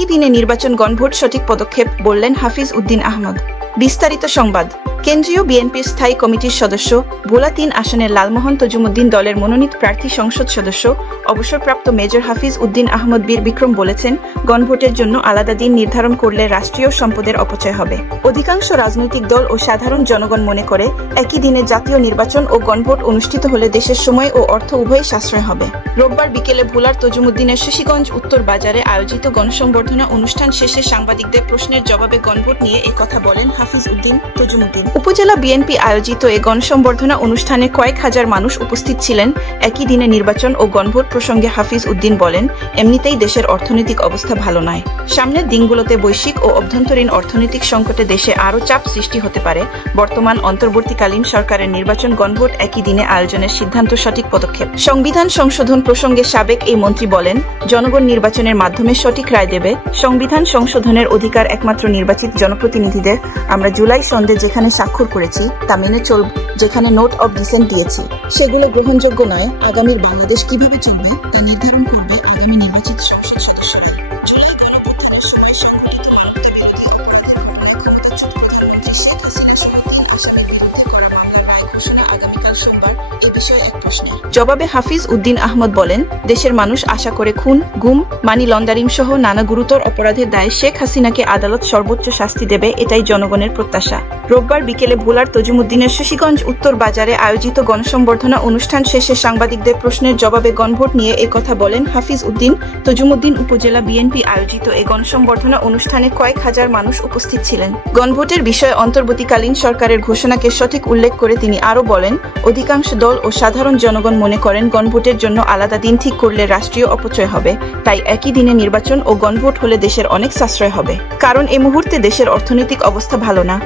একই দিনে নির্বাচন গণভোট সঠিক পদক্ষেপ বললেন হাফিজ উদ্দিন আহমদ। বিস্তারিত সংবাদ। কেন্দ্রীয় বিএনপির স্থায়ী কমিটির সদস্য, ভোলা ৩ আসনের লালমোহন তজুমুদ্দিন দলের মনোনীত প্রার্থী সংসদ সদস্য, অবসরপ্রাপ্ত মেজর হাফিজ উদ্দিন আহমদ বীর বিক্রম বলেছেন, গণভোটের জন্য আলাদা দিন নির্ধারণ করলে রাষ্ট্রীয় সম্পদের অপচয় হবে। অধিকাংশ রাজনৈতিক দল ও সাধারণ জনগণ মনে করে, একই দিনে জাতীয় নির্বাচন ও গণভোট অনুষ্ঠিত হলে দেশের সময় ও অর্থ উভয়ই সাশ্রয় হবে। রোববার বিকেলে ভোলার তজুমুদ্দিনের শশীগঞ্জ উত্তর বাজারে আয়োজিত গণসংবর্ধনা অনুষ্ঠান শেষে সাংবাদিকদের প্রশ্নের জবাবে গণভোট নিয়ে এ কথা বলেন হাফিজ উদ্দিন তজুমুদ্দিন। উপজেলা বিএনপি আয়োজিত এ গণসংবর্ধনা অনুষ্ঠানে কয়েক হাজার মানুষ উপস্থিত ছিলেন। একই দিনে নির্বাচন ও গণভোট প্রসঙ্গে হাফিজ উদ্দিন বলেন, এমনিতেই দেশের অর্থনৈতিক অবস্থা ভালো নয়। সামনের দিনগুলোতে বৈশ্বিক ও অভ্যন্তরীণ অর্থনৈতিক সংকটে দেশে আরও চাপ সৃষ্টি হতে পারে। বর্তমান অন্তর্বর্তীকালীন সরকারের নির্বাচন গণভোট একই দিনে আয়োজনের সিদ্ধান্ত সঠিক পদক্ষেপ। সংবিধান সংশোধন প্রসঙ্গে সাবেক এই মন্ত্রী বলেন, জনগণ নির্বাচনের মাধ্যমে সঠিক রায় দেবে। সংবিধান সংশোধনের অধিকার একমাত্র নির্বাচিত জনপ্রতিনিধিদের। আমরা জুলাই সন্ধে যেখানে স্বাক্ষর করেছি তা মেনে চলব। যেখানে নোট অব ডিসেন্ট দিয়েছি সেগুলো গ্রহণযোগ্য নয়। আগামীর বাংলাদেশ কিভাবে চলবে তা নির্ধারণ করবে আগামী নির্বাচিত সংসদ সদস্যরা। জুলাই গণঅভ্যুত্থানের সময় সংঘটিত মানবতাবিরোধী অপরাধে প্রধানমন্ত্রী শেখ হাসিনা সহ ৩ আসামির বিরুদ্ধে করা মামলার রায় ঘোষণা আগামীকাল সোমবার। এ বিষয়ে এক প্রশ্নের জবাবে হাফিজ উদ্দিন আহমদ বলেন, দেশের মানুষ আশা করে খুন, গুম, মানি লন্ডারিং সহ নানা গুরুতর অপরাধের দায়ে শেখ হাসিনাকে আদালত সর্বোচ্চ শাস্তি দেবে, এটাই জনগণের প্রত্যাশা। রোববার বিকেলে ভোলার তজুমুদ্দিনের শশীগঞ্জ উত্তর বাজারে আয়োজিত গণসংবর্ধনা অনুষ্ঠান শেষে সাংবাদিকদের প্রশ্নের জবাবে গণভোট নিয়ে এ কথা বলেন হাফিজ উদ্দিন তজুমুদ্দিন। উপজেলা বিএনপি আয়োজিত এ গণসংবর্ধনা অনুষ্ঠানে কয়েক হাজার মানুষ উপস্থিত ছিলেন। গণভোটের বিষয়ে অন্তর্বর্তীকালীন সরকারের ঘোষণাকে সঠিক উল্লেখ করে তিনি আরও বলেন, অধিকাংশ দল ও সাধারণ জনগণ মনে করেন গণভোটের জন্য আলাদা দিন ঠিক করলে রাষ্ট্রীয় অপচয় হবে। তাই একই দিনে নির্বাচন ও গণভোট হলে দেশের অনেক সাশ্রয় হবে। কারণ এ মুহূর্তে দেশের অর্থনৈতিক অবস্থা ভালো না।